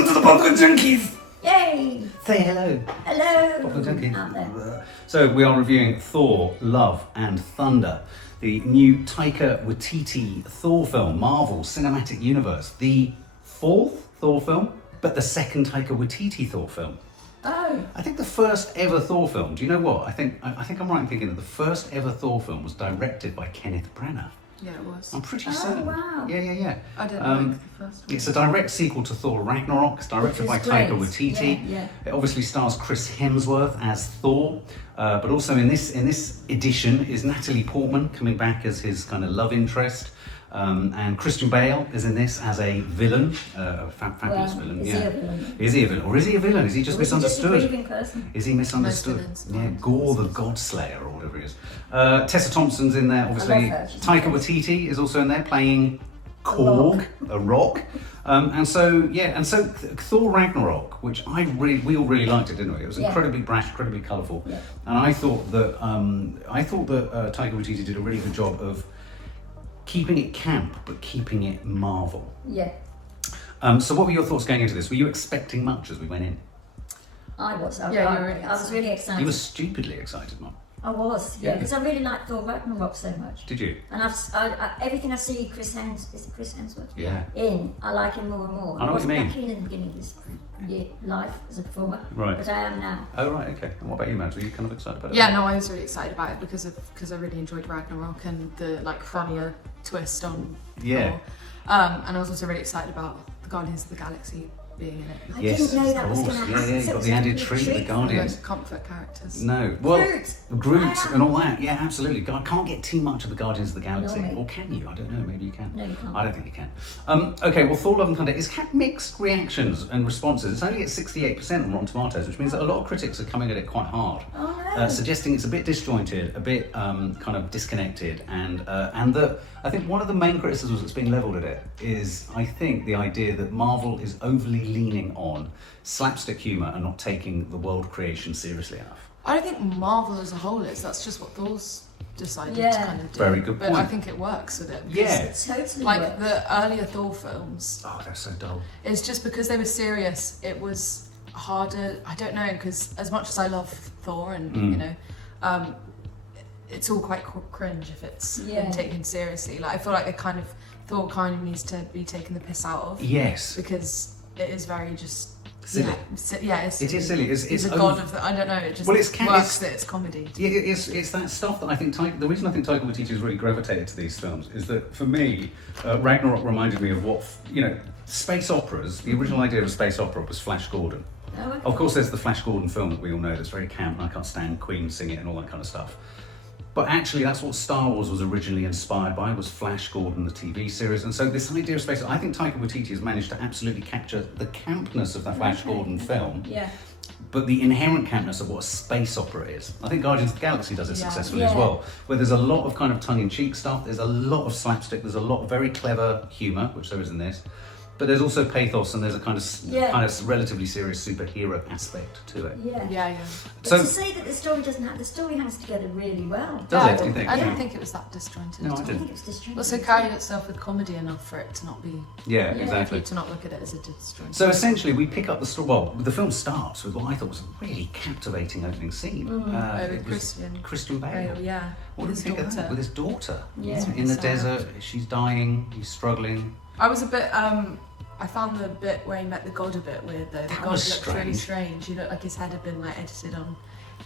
Welcome to the Popcorn Junkies! Yay! Say hello. Hello! Popcorn Junkies. Out there. So we are reviewing Thor, Love and Thunder, the new Taika Waititi Thor film, Marvel Cinematic Universe. The fourth Thor film, but the second Taika Waititi Thor film. Oh. I think the first ever Thor film, do you know what? I think I'm right in thinking that the first ever Thor film was directed by Kenneth Branagh. Yeah, it was. I'm pretty certain. Wow. Yeah. I didn't like the first one. It's a direct sequel to Thor Ragnarok. It's directed by Taika Waititi. Yeah. It obviously stars Chris Hemsworth as Thor, but also in this edition is Natalie Portman coming back as his kind of love interest. And Christian Bale is in this as a villain, a fabulous villain. Is he a villain? Is he a villain? Or is he a villain? Is he just misunderstood? Is he just a grieving person? Is he misunderstood? Yeah, Gorr the God Slayer or whatever he is. Tessa Thompson's in there, obviously. I love her. Taika Waititi is also in there playing Korg, a rock. And so Thor Ragnarok, which we all really liked it, didn't we? It was incredibly brash, incredibly colourful. Yeah. And I thought that Taika Waititi did a really good job of keeping it camp, but keeping it Marvel. Yeah. So what were your thoughts going into this? Were you expecting much as we went in? I was. Yeah, you were really I was really excited. You were stupidly excited, Mum. I was, Yeah. because I really liked Thor Ragnarok so much. Did you? And everything I see Chris Hemsworth Yeah. in, I like him more and more. I know what you mean. wasn't that keen in the beginning of his life as a performer, Right. but I am now. Oh, right, okay. And what about you, Mads? Were you kind of excited about it? Yeah, no, I was really excited about it because I really enjoyed Ragnarok and the funnier twist on Yeah. Thor. And I was also really excited about the Guardians of the Galaxy being in it. I Yes, didn't know that of was course. going to Yeah, happen. you So got it was the added gonna be a treat, the treat. Guardians. The comfort characters. No. Well, Groot Wow. and all that. Yeah, absolutely. I can't get too much of the Guardians of the Galaxy. No, mate. Or can you? I don't know. Maybe you can. No, you can't. I don't think you can. Okay, well, Thor, Love and Thunder, it's had mixed reactions and responses. It's only at 68% on Rotten Tomatoes, which means that a lot of critics are coming at it quite hard. Oh, no. Suggesting it's a bit disjointed, a bit kind of disconnected, and that I think one of the main criticisms that's being levelled at it is, I think, the idea that Marvel is overly leaning on slapstick humour and not taking the world creation seriously enough. I don't think Marvel as a whole is. That's just what Thor's decided to Yeah. kind of do. Very good But I point. think it works with it. Yeah. It totally Like works. the earlier Thor films, Oh, they're so dull. it's just because they were serious, it was harder. I don't know, because as much as I love Thor and you know, it's all quite cringe if it's been taken seriously. Like I feel like Thor kind of needs to be taken the piss out of. Yes. Because it is very just Silly. Yeah, It is silly. He's a god of the, I don't know. It just works that it's comedy. Yeah, it's that stuff that I think the reason I think Taika Waititi has really gravitated to these films is that for me, Ragnarok reminded me of what, you know, space operas. The original idea of a space opera was Flash Gordon. Oh, okay. Of course, there's the Flash Gordon film that we all know that's very camp, and I can't stand Queen sing it and all that kind of stuff. But actually, that's what Star Wars was originally inspired by, was Flash Gordon, the TV series. And so this idea of space, I think Taika Waititi has managed to absolutely capture the campness of the Flash Gordon film, Yeah. but the inherent campness of what a space opera is. I think Guardians of the Galaxy does it successfully as Yeah. well, where there's a lot of kind of tongue-in-cheek stuff, there's a lot of slapstick, there's a lot of very clever humour, which there is in this. But there's also pathos, and there's a kind of relatively serious superhero aspect to it. Yeah. But So to say that the story hangs together really well. Does it, do you think? I Yeah. don't think it was that disjointed. No, I I didn't. think it was disjointed. Also carried itself with comedy enough for it to not be. Yeah, Yeah. exactly. To not look at it as a disjointed. So essentially, we pick up the story. Well, the film starts with what I thought was a really captivating opening scene. It was Christian Bale. Yeah. What did With you think his of that? daughter. With his daughter. Yeah. He's in the Sad. desert. She's dying. He's struggling. I was a bit. I found the bit where he met the god a bit weird though. The That god was looked really strange. strange. He looked like his head had been like edited on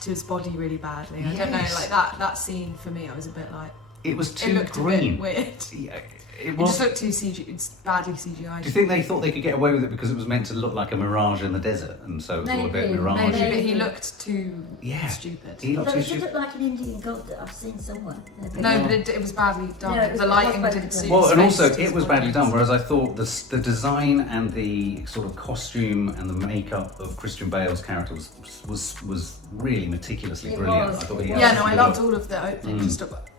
to his body really badly. I don't know, Yes. like that scene for me, I was a bit like. It was It too looked green. a bit weird. Yeah, it It was. just looked too it's badly CGI. Do you think they thought they could get away with it because it was meant to look like a mirage in the desert, and so it was all a bit Maybe, mirage? Maybe, Maybe. but he looked too Yeah. stupid. He looked Although too it did stupid. look like an Indian god that I've seen somewhere. No, but it was badly done. No, it was- the it lighting was didn't badly suit done. Well, his and face also to his it was body. badly done. Whereas I thought the design and the sort of costume and the makeup of Christian Bale's character was really meticulously It brilliant. was. I thought he Yeah, Yeah, had no, I a loved lot- all of the opening.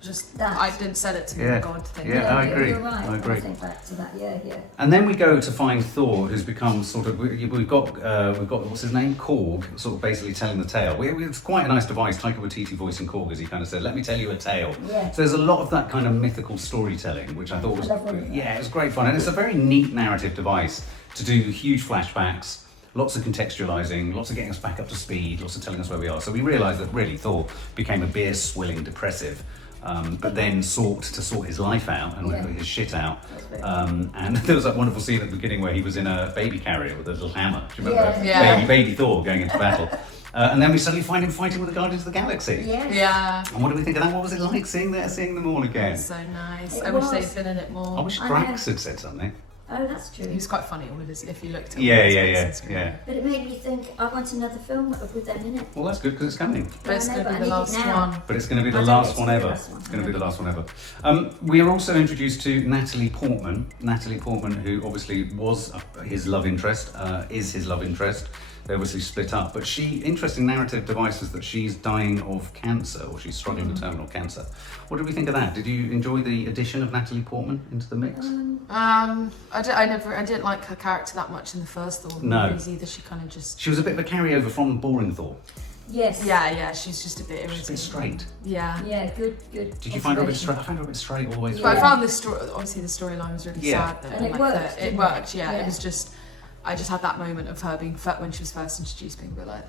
Just That. I didn't sell it to Yeah. the god thing. Yeah, I agree. You're right. I agree. I think back to that. Yeah. And then we go to find Thor, who's become sort of, we've got what's his name, Korg, sort of basically telling the tale. It's quite a nice device. Taika Waititi voicing Korg, as he kind of said, "Let me tell you a tale." Yeah. So there's a lot of that kind of mythical storytelling, which I thought was, it was great fun, and it's a very neat narrative device to do huge flashbacks. Lots of contextualising, lots of getting us back up to speed, lots of telling us where we are. So we realised that really Thor became a beer-swilling depressive, but then sought to sort his life out and his shit out. And there was that wonderful scene at the beginning where he was in a baby carrier with a little hammer. Do you remember? Baby Thor going into battle. And then we suddenly find him fighting with the Guardians of the Galaxy. Yeah. And what do we think of that? What was it like seeing them all again? It was so nice. I wish they'd been in it more. I wish Drax had said something. Oh, that's true. He was quite funny with his, if you looked at Yeah. But it made me think, I want another film with them in it. Well, that's good because it's coming. But it's going to be the last one. But it's going to be the last one ever. It's going to be the last one ever. We are also introduced to Natalie Portman. Natalie Portman, who obviously was his love interest, is his love interest. They obviously split up, but interesting narrative device is that she's dying of cancer, or she's struggling with terminal cancer. What did we think of that? Did you enjoy the addition of Natalie Portman into the mix? I didn't like her character that much in the first Thor movies either. She kind of just... She was a bit of a carryover from boring Thor. Yes. Yeah, she's just a bit irritating. She's a bit straight. Yeah. Yeah, good. Did you find her a bit straight? I found her a bit straight all the way through. But I found this story, obviously the storyline was really sad though. And it worked. It worked, yeah. It was just... I just had that moment of her being when she was first introduced, being a bit like,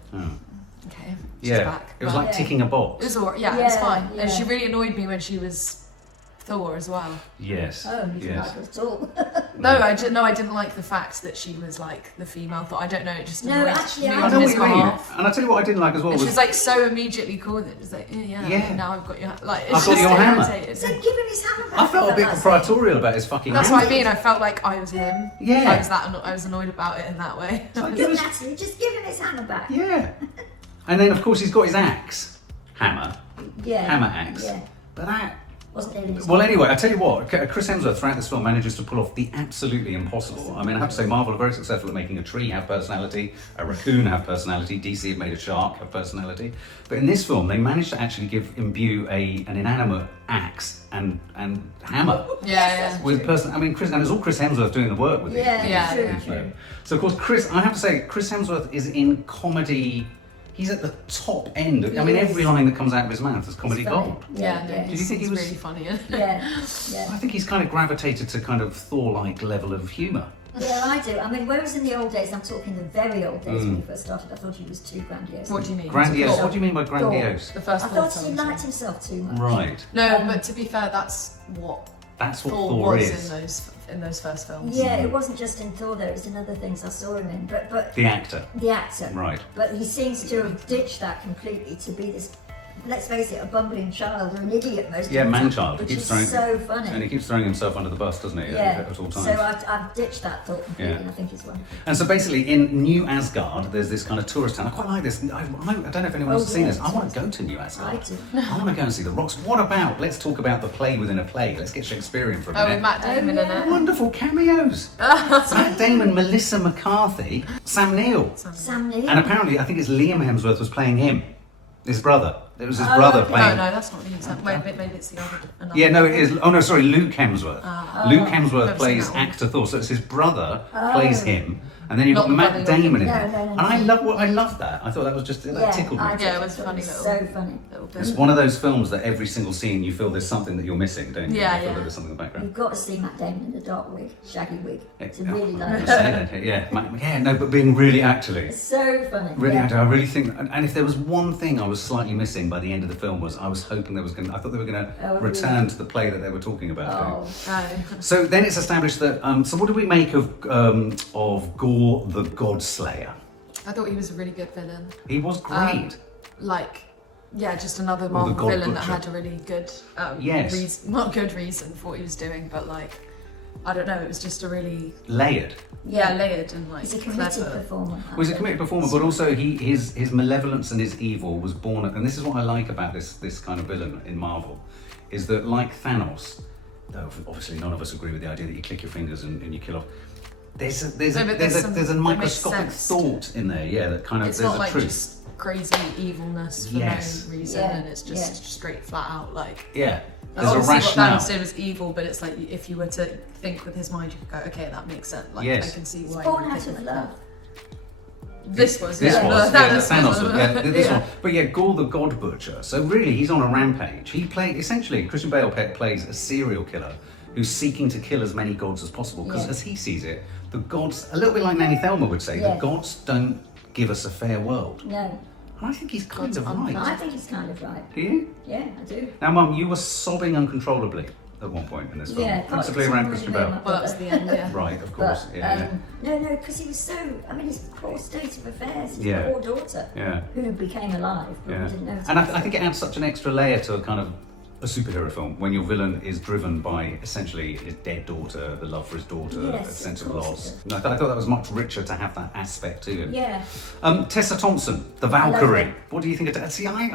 okay, she's back. It was like ticking a box. It was all, it was fine. And she really annoyed me when she was Thor as well. Yes. Oh, you didn't like her at all. No, I didn't like the fact that she was like the female Thor. I don't know, it just annoyed me. Actually, I know what you mean. And I tell you what I didn't like as well. And she was like so immediately cool that it was like, now I've got your like. I've got your hammer. So give him his hammer back. I felt a bit proprietorial about his fucking That's hammer. what I mean. I felt like I was him. Yeah. I was annoyed about it in that way. Natalie, just give him his hammer back. Yeah. And then of course he's got his axe, hammer axe. Yeah. But that. Well, anyway, I tell you what, Chris Hemsworth throughout this film manages to pull off the absolutely impossible. I mean, I have to say, Marvel are very successful at making a tree have personality, a raccoon have personality, DC have made a shark have personality. But in this film, they managed to actually imbue an inanimate axe and hammer. With person. I mean, and it's all Chris Hemsworth doing the work with it. True. So of course, I have to say, Chris Hemsworth is in comedy. He's at the top end. I mean, every line that comes out of his mouth is comedy gold. Did you think he was really funny? Yeah. I think he's kind of gravitated to kind of Thor-like level of humour. Yeah, I do. I mean, whereas in the old days, I'm talking the very old days when he first started, I thought he was too grandiose. What do you mean? Grandiose? What do you mean by grandiose? The first I thought he liked himself too much. Right. No, but to be fair, that's what Thor is. is. In those first films. Yeah, it wasn't just in Thor though, it was in other things I saw him in. But the actor. Right. But he seems to have ditched that completely to be this, let's face it, a bumbling child or an idiot most of the time. man-child. Which is so funny. And he keeps throwing himself under the bus, doesn't he? At all times. So I've ditched that thought completely, and I think it's wonderful. And so basically in New Asgard, there's this kind of tourist town. I quite like this. I don't know if anyone else has seen this. I want to go to New Asgard. I do. I want to go and see the rocks. Let's talk about the play within a play. Let's get Shakespearean for a minute. With Matt Damon in it. Wonderful cameos. Matt Damon, Melissa McCarthy, Sam Neill. And apparently, I think it's Liam Hemsworth was playing him, his brother. It was his brother playing. No, that's not Liam. Maybe it's the other. Yeah, no, it is. Oh no, sorry, Luke Hemsworth. Luke Hemsworth plays actor Thor, so it's his brother plays him, and then you've got Matt Damon in it. And I love that. I thought that was just that tickled me. Yeah, it was funny. So funny. It's one of those films that every single scene you feel there's something that you're missing, don't you? Yeah, you feel that there's something in the background. You've got to see Matt Damon in the dark wig, shaggy wig, to really like it. But being really actually. It's so funny. Really, I really think, and if there was one thing I was slightly missing by the end of the film was I was hoping I thought they were going to return to the play that they were talking about. So then it's established that. So what do we make of Gorr the God Slayer? I thought he was a really good villain. He was great. Just another Marvel villain that had a really good, not good reason for what he was doing, but I don't know, it was just a really layered. Layered and he's a committed performer. Well, he's a committed performer, but also his malevolence and his evil was born. And this is what I like about this kind of villain in Marvel, is that like Thanos, though obviously none of us agree with the idea that you click your fingers and you kill off. There's a microscopic thought in there, that kind of it's there's not a truth. Just crazy evilness for no reason, and it's just straight flat out There's a Obviously rationale. what Thanos did was evil, but it's like if you were to think with his mind, you could go, okay, that makes sense. Like Yes. I can see why. Born you would out think of like love. that. This was, This yeah. was, No, yeah, Thanos Thanos was. was, yeah, this Yeah. one. But yeah, Gorr the God Butcher. So really, he's on a rampage. He essentially, Christian Bale plays a serial killer who's seeking to kill as many gods as possible. Because Yeah. as he sees it, the gods, a little bit like Nanny Thelma would say, Yeah. the gods don't give us a fair world. No, And I think he's kind God's of unfair. right. I think he's kind of right. Do you? Yeah, I do. Now, Mum, you were sobbing uncontrollably at one point in this film, Yeah, principally it's around already Christian been Bale. Well, that's the end, yeah. Right, of But, course. Yeah, no, because he was so, I mean, his poor state of affairs, his Yeah. poor daughter, yeah. who became alive, but Yeah. we didn't know. And I think it adds such an extra layer to a kind of a superhero film when your villain is driven by essentially his dead daughter, the love for his daughter, Yes, a sense of of course loss. it And I thought that was much richer to have that aspect to him. Yeah, Tessa Thompson, the love Valkyrie. her. What do you think of that? See, I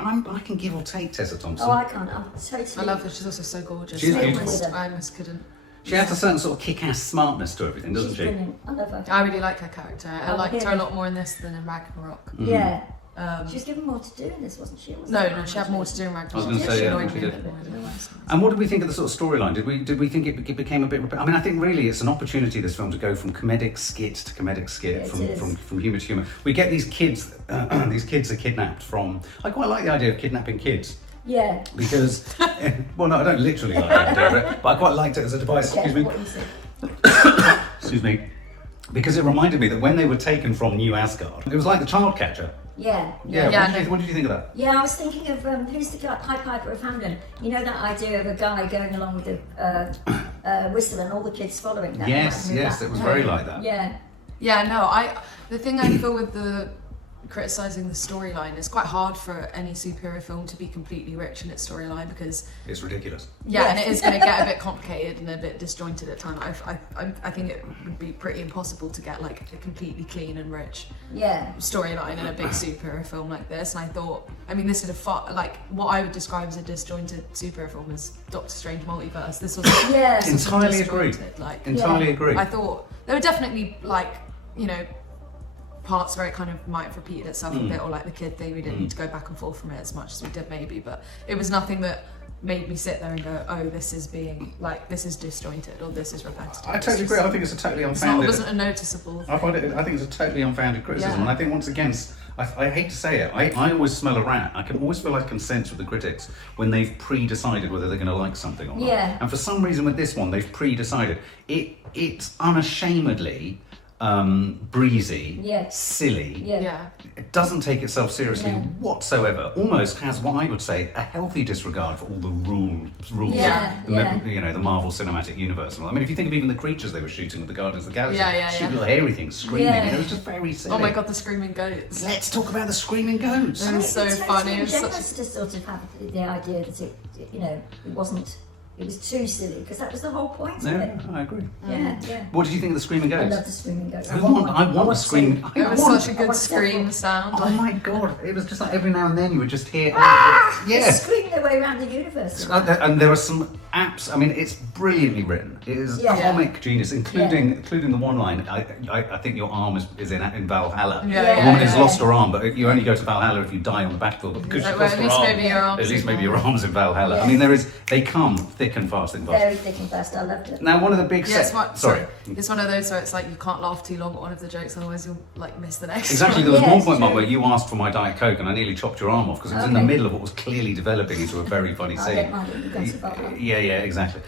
can give or take Tessa Thompson. oh, I can't, I'm totally. I love her. She's also so gorgeous. She's Same beautiful. with her. I almost couldn't. She has a certain sort of kick-ass smartness to everything, doesn't She's she? brilliant, I love her. I really like her character. I Oh, liked her yeah. a lot more in this than in Ragnarok. Yeah, Um, she was given more to do in this, wasn't she? no, she had more to do in Ragnarok. I was gonna say, She yeah, annoyed she me a did. bit more than the rest. And what did we think of the sort of storyline? Did we think it became a bit? I mean, I think really it's an opportunity, this film, to go from comedic skit to comedic skit, Yeah, it from humour to humour. We get these kids. These kids are kidnapped from. I quite like the idea of kidnapping kids Yeah. because, well, no, I don't literally like the idea of it, but I quite liked it as a device. Yeah, Excuse me. what you say. Excuse me. Because it reminded me that when they were taken from New Asgard, it was like the child catcher. Yeah. Yeah. Yeah, What did you think of that? Yeah, I was thinking of who's the guy, Pied Piper of Hamelin. You know that idea of a guy going along with a whistle and all the kids following that. Yes, Remember yes, that? it was very like that. Yeah, Yeah, no, the thing I feel with the criticising the storyline, it's quite hard for any superhero film to be completely rich in its storyline because It's ridiculous. yeah, and Yes. it is going to get a bit complicated and a bit disjointed at times. I think it would be pretty impossible to get like a completely clean and rich yeah, storyline in a big superhero film like this. And I thought, I mean, this is like what I would describe as a disjointed superhero film is Doctor Strange Multiverse. This was yeah. this was Entirely agree. disjointed, like. Entirely agree. I thought there were definitely like, you know, parts where it kind of might have repeated itself a bit, or like the kid thing, we didn't need to go back and forth from it as much as we did maybe, but it was nothing that made me sit there and go, oh, this is being like, this is disjointed or this is repetitive. I totally agree. I think it's a totally It unfounded. wasn't a noticeable. I think it's a totally unfounded criticism, Yeah. and I think once again, I hate to say it, I always smell a rat. I can always feel I can sense with the critics when they've pre-decided whether they're going to like something or not. Yeah. And for some reason with this one, they've pre-decided. It's unashamedly breezy, Yes. silly. Yeah. Yeah. It doesn't take itself seriously No. whatsoever. Almost has what I would say a healthy disregard for all the rules. Yeah, the, yeah. You know, the Marvel Cinematic Universe. I mean, if you think of even the creatures they were shooting with the Guardians of the Galaxy, Yeah, yeah, stupid yeah. little hairy things screaming. Yeah. It was just very silly. Oh my god, the screaming goats. Let's talk about the screaming goats. It was so It's funny. It totally was such generous to sort of have the idea that it wasn't, it was too silly, because that was the whole point of No, it. I agree. Yeah, yeah. What did you think of the screaming I goats? love the screaming goats. I want a scream. It was want- such a I good want scream several. sound. Oh my god! It was just like every now and then you would just hear. They're Yeah. screaming their way around the universe. And there are some apps. I mean, it's brilliantly written. It is Yeah. comic genius, including the one line. I think your arm is in Valhalla. Yeah, A woman has yeah. lost her arm, but you only go to Valhalla if you die on the battlefield. But because Like, she's well, lost at her least arm, maybe your arm's at least in maybe your Valhalla. arm's in Valhalla. Yeah. I mean, they come thick and fast and fast. Very thick and fast. I loved it. Now, one of the big Yeah, it's sorry. it's one of those where it's like you can't laugh too long at one of the jokes, otherwise you'll like miss the next Exactly, one. there was Yeah, one it's point, Mum, true. where you asked for my Diet Coke and I nearly chopped your arm off because it was in the Okay. middle of what was clearly developing into a very funny I scene. don't mind it. You go to Valhalla. Yeah, exactly.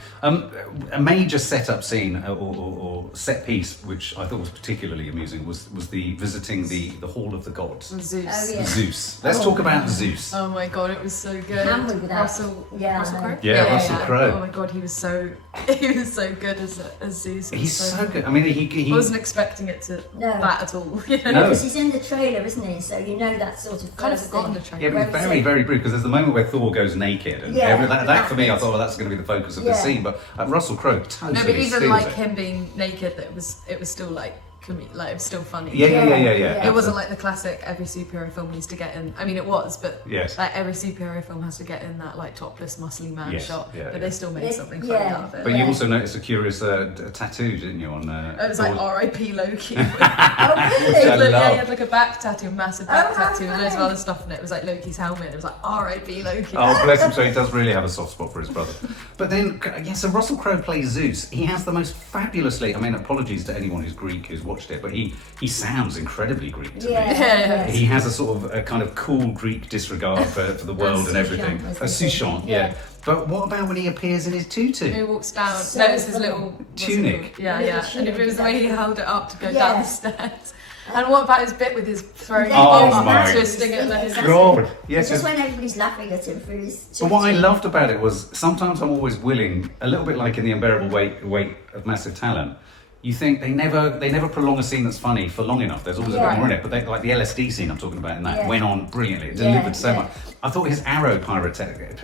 A major set-up scene or set piece, which I thought was particularly amusing, was the visiting the Hall of the Gods. Zeus. Oh, yeah. Zeus. Let's Oh. talk about Zeus. Oh my god, it was so good. Hammered with that. Russell Yeah, Crowe? I know. Yeah, Russell Crowe. Oh my god, he was so good as Zeus. He was He's so good. I mean, he I wasn't expecting it to No. that at all. You know? No. Because he's in the trailer, isn't he? So you know that sort of Kind of first forgotten thing. the trailer. Yeah, but Where it's we very, say- very brief because there's the moment where Thor goes naked, and Yeah, that for me, I that thought, well, that's going to be the focus of the Yeah. scene. But Russell Crowe totally No, but even steals like it. him being naked, it was still like like it was still funny. Yeah. It wasn't like the classic every superhero film needs to get in. I mean, it was, but Yes. like every superhero film has to get in that like topless, muscly man Yes, shot. yeah, But yeah. they still made something funny out of it. But you also noticed a curious tattoo, didn't you? On it was like R.I.P. Loki. Oh, really? Which I He love. had like a back tattoo, massive back Oh, tattoo, and loads of right. other stuff in it. It was like Loki's helmet. It was like R.I.P. Loki. Oh, bless him. So he does really have a soft spot for his brother. But then, so Russell Crowe plays Zeus. He has the most fabulously, I mean, apologies to anyone who's Greek who's watched it, but he sounds incredibly Greek to me. Yeah. He has a sort of a kind of cool Greek disregard for the world and everything. A souchant, yeah. But what about when he appears in his tutu? He walks down, So notice his funny. little what's it Tunic. called? Yeah. Little And if it was the way he tunic, held it up to go Yeah. down the stairs. And what about his bit with his throwing Then his Oh arm my up, twisting it, and then his Exactly. God, yes. It's just when everybody's laughing at him for his. But what I loved about it was sometimes I'm always willing, a little bit like in The Unbearable Weight of Massive Talent. You think they never prolong a scene that's funny for long enough. There's always a bit more in it. But like the LSD scene I'm talking about in that went on brilliantly. It delivered so much. I thought his arrow pyrotechnic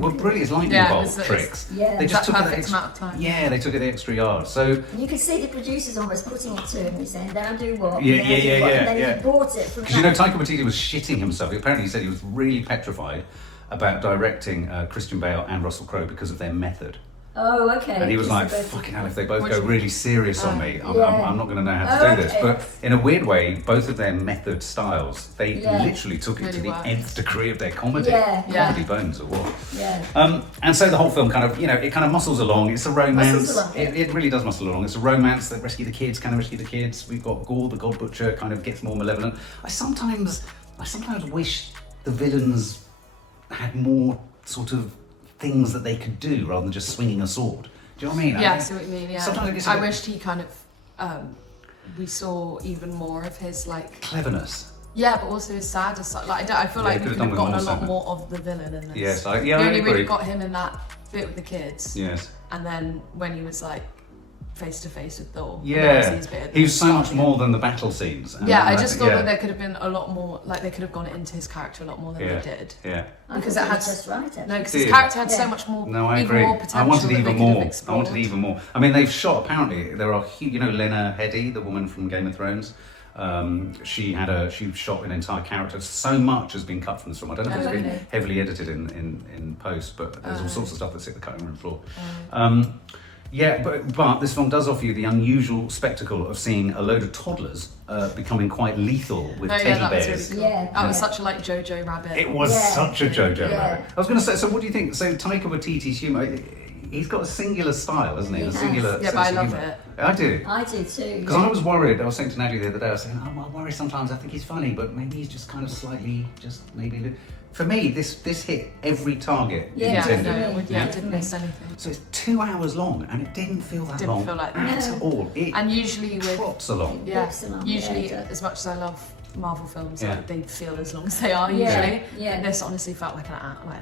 were brilliant. His lightning bolt tricks. Yeah. They just took perfect it amount of time. Yeah, they took it the extra yard. So And you could see the producers almost putting it to him. He's saying, "Now do what?" Yeah, now do yeah, what," yeah, And then yeah. he bought it from. because you know Taika Waititi was shitting himself. Apparently he said he was really petrified about directing Christian Bale and Russell Crowe because of their method. Oh, okay. And he was like, Because they're both- fucking hell, if they both What go do you- really serious on me, I'm not going to know how to Oh, do this. okay. But in a weird way, both of their method styles, they Yeah. literally took it Really to the worked. nth degree of their comedy. Yeah. Comedy bones or what. Yeah. And so the whole film kind of, it kind of muscles along. It's a romance. Muscles along, yeah. It really does muscle along. It's a romance that rescue the kids, kind of rescue the kids. We've got Gorr the God Butcher, kind of gets more malevolent. I sometimes wish the villains had more sort of things that they could do rather than just swinging a sword. Do you know what I mean? Yeah, I see what you mean. Yeah. Sometimes it gets a I bit- wished he kind of, we saw even more of his like. Cleverness. Yeah, but also his sadder side. Like I feel Yeah, like he we could could have have done with gotten a more lot segment. more of the villain in this. Yes, I we agree. only really got him in that bit with the kids. Yes. And then when he was like face to face with Thor. Yeah. He was so much starting. more than the battle scenes. And Yeah, I that- just thought yeah. that there could have been a lot more. Like they could have gone into his character a lot more than Yeah. they did. Yeah. Because I it thought had just right. Actually. No, because Did his you? character had so Yeah. much more. No, I even agree. More potential I wanted that they even could have more. I explored. wanted even more. I mean, they've shot. Apparently, there are. Lena Headey, the woman from Game of Thrones. She shot an entire character. So much has been cut from this film. I don't know if Oh, it's been really? heavily edited in post, but there's all sorts of stuff that's hit the cutting room floor. Yeah, but this film does offer you the unusual spectacle of seeing a load of toddlers becoming quite lethal with Oh, teddy yeah, that was bears. really cool. Yeah, That was yeah. such a like Jojo Rabbit. It was Yeah, such a JoJo yeah. rabbit. I was going to say, so what do you think? So Taika Waititi's humour, he's got a singular style, hasn't he? He A has. singular Yeah, sense but I of love humour. it. I do. I do too. Because I was worried, I was saying to Natalie the other day, I was saying, I worry sometimes, I think he's funny, but maybe he's just kind of slightly, for me, this hit every target it Yeah, Yeah, intended. no, it Yeah. didn't miss anything. So it's 2 hours long, and it didn't feel that Didn't long feel like at that. all. It And usually with trots along. yeah, Whips along, usually yeah, it does. as much as I love Marvel films, Yeah. like, they feel as long as they are Yeah, usually. yeah. But this honestly felt like an hour.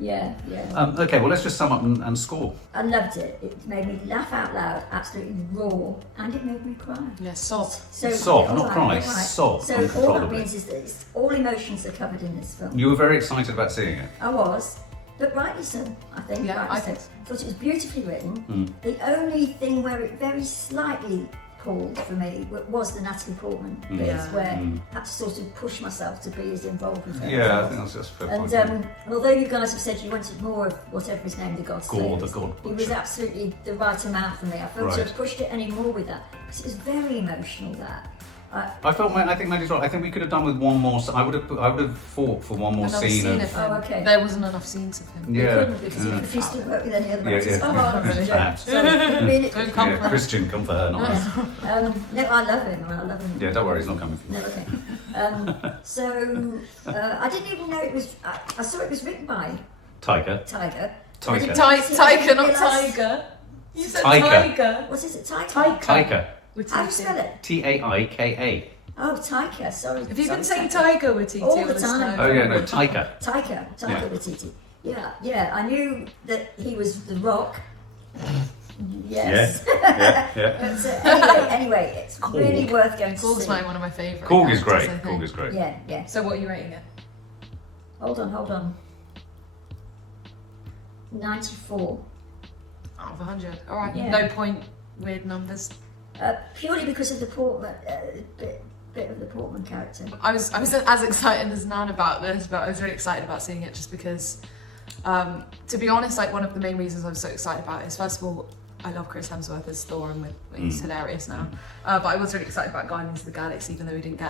Yeah. Yeah. Okay, well, let's just sum up and score. I loved it. It made me laugh out loud, absolutely raw, and it made me cry. Yeah, sob. So Sob, all not cry, right. sob So all that uncontrollably. means is that all emotions are covered in this film. You were very excited about seeing it. I was, but rightly so, I think. Yeah, rightly I so. think Thought it was beautifully written. Mm. The only thing where it very slightly pulled for me was the Natalie Portman bit, Yeah. where I had to sort of push myself to be as involved with her. Yeah, I think that's just a fair point. And although you guys have said you wanted more of whatever his name, the God Gorr the Slayers, God it was Butcher. absolutely the right amount for me. I felt to Right. have pushed it any more with that because it was very emotional. That I think Maddie's right. I think we could have done with one more. I would have fought for one more Another scene scene of. of him. Oh, okay. There wasn't enough scenes of him. we Yeah. couldn't because he refused to work with any other Yeah, actors. yeah. Oh, I'm a joke. Perhaps. Sorry. I mean, Don't come Yeah, for Christian, come for her, not us. no, I love him. I love him. Yeah, don't worry, he's not coming for you. No, okay. So I didn't even know it was. I saw it was written by Taika. Taika. Taika. Taika, not Yes. Tiger. You said Taika. Tiger. What is it? Taika. Taika. How do you spell it? Taika. Oh, Taika. Sorry. Have you sorry, been saying Taika. Tiger with TT All all the this time. Oh yeah, no, Taika. Taika Yeah. Waititi. Yeah. I knew that he was the Rock. Yeah, Yes. yeah. But anyway, it's Korg. really worth going to Korg's see. one of my favourite. Korg is great. characters, I think. Korg is great. Yeah. So what are you rating it? Hold on. 94. Out of 100. Alright, Yeah. no point, weird numbers. purely because of the Portman bit of the Portman character. I was as excited as Nan about this, but I was really excited about seeing it just because, to be honest, like one of the main reasons I'm so excited about it is, first of all, I love Chris Hemsworth as Thor, and he's hilarious now. But I was really excited about Guardians of the Galaxy, even though we didn't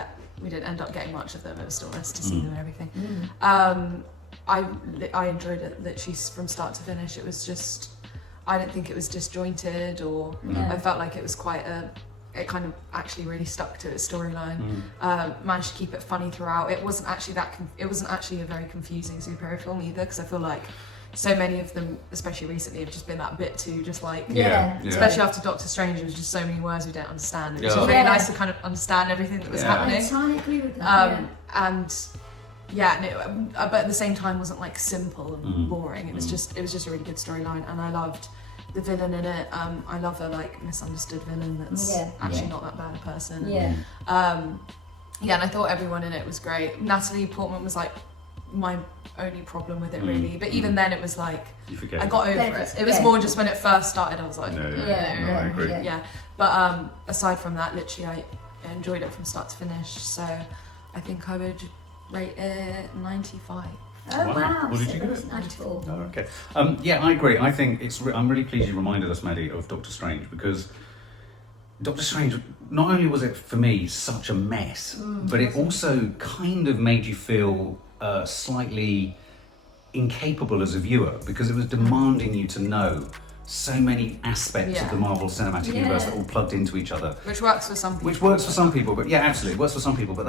end up getting much of them. It was still nice to see them and everything. I enjoyed it literally from start to finish. It was just, I didn't think it was disjointed, or I felt like it was it kind of actually really stuck to its storyline. Managed to keep it funny throughout. It wasn't actually a very confusing superhero film either, because I feel like so many of them, especially recently, have just been that bit too, just like, especially after Doctor Strange, there was just so many words we don't understand. It was just really nice to kind of understand everything that was happening. I entirely agree with that. But at the same time wasn't like simple and boring. It was just a really good storyline, and I loved the villain in it. I love a like misunderstood villain that's actually not that bad a person. And I thought everyone in it was great. Natalie Portman was like my only problem with it really, but even then it was like I got over it. It was more just when it first started, I was like, I agree. But aside from that, literally I enjoyed it from start to finish. So I think I would rate it 95. Oh wow! What did you give it? it? 94. Oh, okay. I agree. I think I'm really pleased you reminded us, Maddie, of Doctor Strange, because Doctor Strange, not only was it for me such a mess, but it also kind of made you feel slightly incapable as a viewer, because it was demanding you to know so many aspects of the Marvel Cinematic Universe that all plugged into each other. Which works for some people. But absolutely, it works for some people. But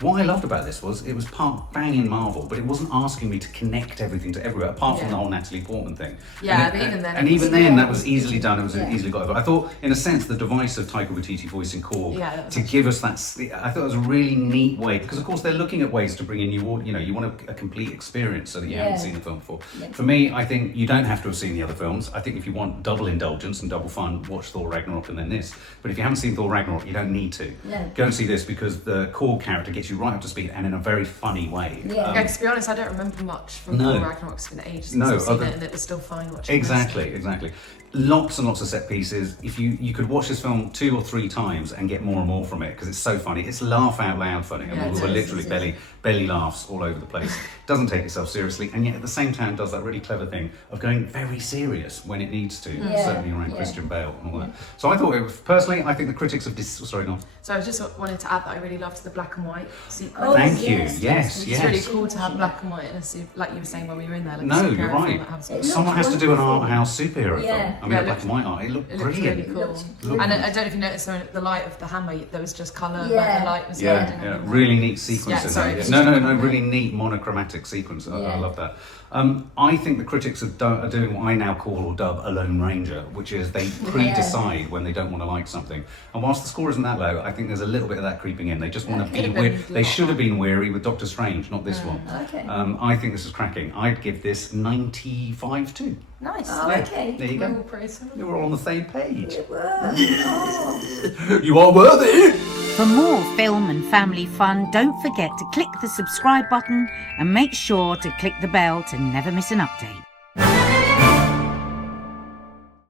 what I loved about this was it was part banging Marvel, but it wasn't asking me to connect everything to everywhere, apart from the whole Natalie Portman thing. But even then, that was easily done. It was easily got over. I thought, in a sense, the device of Taika Waititi voicing Korg to give us that, I thought it was a really neat way, because of course they're looking at ways to bring in new, you want a complete experience so that you haven't seen the film before. For me, I think you don't have to have seen the other films. I think if you want double indulgence and double fun, watch Thor Ragnarok and then this. But if you haven't seen Thor Ragnarok, you don't need to. Go and see this, because the Korg character gets you right up to speed, and in a very funny way. To be honest, I don't remember much from Thor Ragnarok. It's been ages since I've seen it, and it was still fine watching. Exactly. Lots and lots of set pieces. If you could watch this film 2 or 3 times and get more and more from it, because it's so funny. It's laugh out loud funny. We're literally belly laughs all over the place. Doesn't take itself seriously, and yet at the same time does that really clever thing of going very serious when it needs to. Certainly around Christian Bale and all that. So I thought, personally, I think the critics of sorry, go on. So I just wanted to add that I really loved the black and white sequence. Thank you. Yes. It's really cool to have black and white in a suit, like you were saying when we were in there. Like no, you're right. Someone has to do an art house superhero film. I mean, black and white art. It looked brilliant. Really cool. And I don't know if you noticed, the light of the hammer, there was just colour, but the light was red. Really neat sequences. No, really neat monochromatic sequence. I love that. I think the critics are doing what I now call or dub a Lone Ranger, which is they pre-decide when they don't want to like something. And whilst the score isn't that low, I think there's a little bit of that creeping in. They just want to be weird. They should have been weary with Doctor Strange, not this one. I think this is cracking. I'd give this 95 too. Nice. Okay. There you go. We were all on the same page. We were. You are worthy. For more film and family fun, don't forget to click the subscribe button and make sure to click the bell to never miss an update.